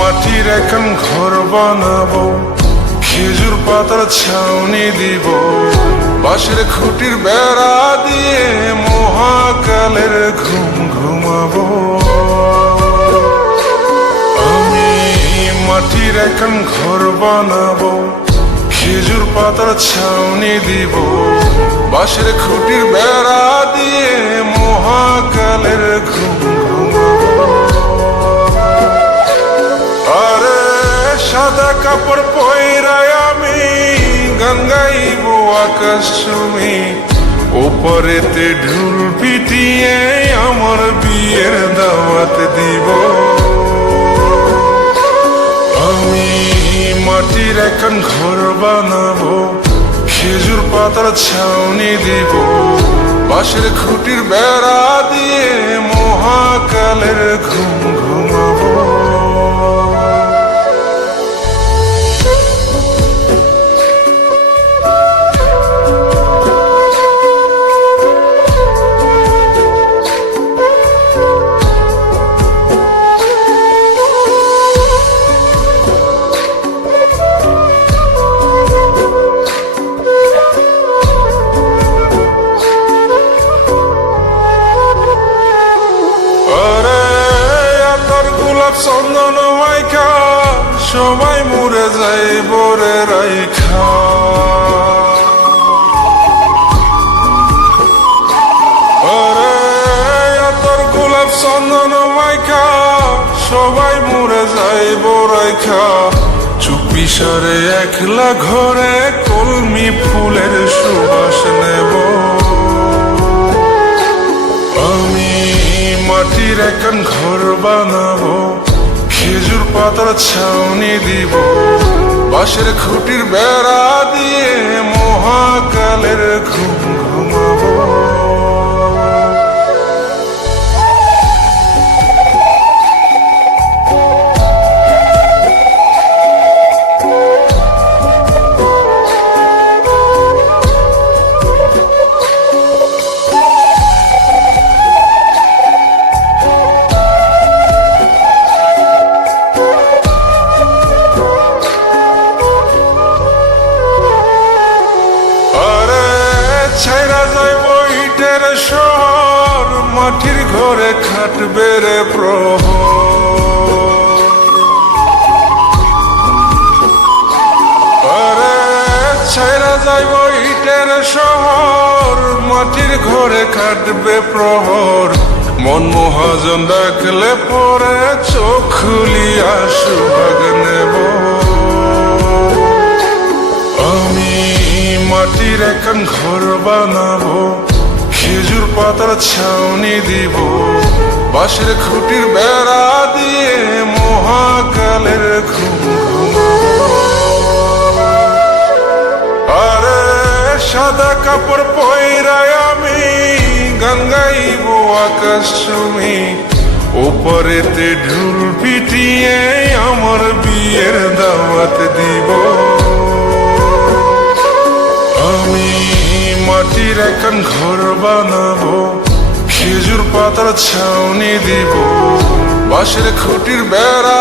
মাটির এখন ঘর বানাবো, খেজুর পাতার ছাউনি দিব, বাঁশের খুঁটির বেড়া দিয়ে মহাকালের ঘুম ঘুমাবো। আমি মাটির এখন ঘর বানাবো, খেজুর পাতার ছাউনি দিব, বাঁশের খুঁটির বেড়া দিয়ে মহাকালের ঘুম ঘুমাবো। আরে সাদা কাপড় পয়রায় আমি গান গাইব আকাশ চুমি, ওপরেতে ঢুল পিটিয়ে আমার বিয়ের দাওয়াত দিব। আমি মাটির এখন ঘর বানাবো, খেজুর পাতার ছাউনি দিব, বাঁশের খুঁটির বেড়া দিয়ে মহাকালের ঘুম ঘুমাবো। চন্দন মাইখা সবাই মরে যায় বরে রাইখা, আরে তোর গোলাপ চন্দন মাইখা সবাই মরে যায় বরাইখা, চুপি সারে একলা ঘরে কলমি ফুলের সুবাস নেব। আমি মাটির এখন ঘর বানাবো, খেজুর পাতার ছাউনি দিব, বাঁশের খুঁটির বেড়া দিয়ে মহাকালের ঘুম ঘুমাবো। ছাইরা যাইব ইটের শহর, মাটির ঘরে খাটবে রে প্রহর। আরে ছাইরা যাইব ইটের শহর, মাটির ঘরে খাটবে প্রহর। মন মহাজন ডাকলে পরে চোখ খুলিয়া সুভাগ নেব। আমি মাটির এখন ঘর বানাবো, খেজুর পাতার ছাউনি দিব, বাঁশের খুঁটির বেড়া দিয়ে মহাকালের ঘুম ঘুমাবো। আরে সাদা কাপড় পয়রায় আমি গান গাইব আকাশ চুমি, ওপরেতে ঢুল পিটিয়ে আমার বিয়ের দাওয়াত দিব। আমি মাটির এখন ঘর বানাবো, খেজুর পাতার ছাউনি দিব, বাঁশের খুঁটির বেড়া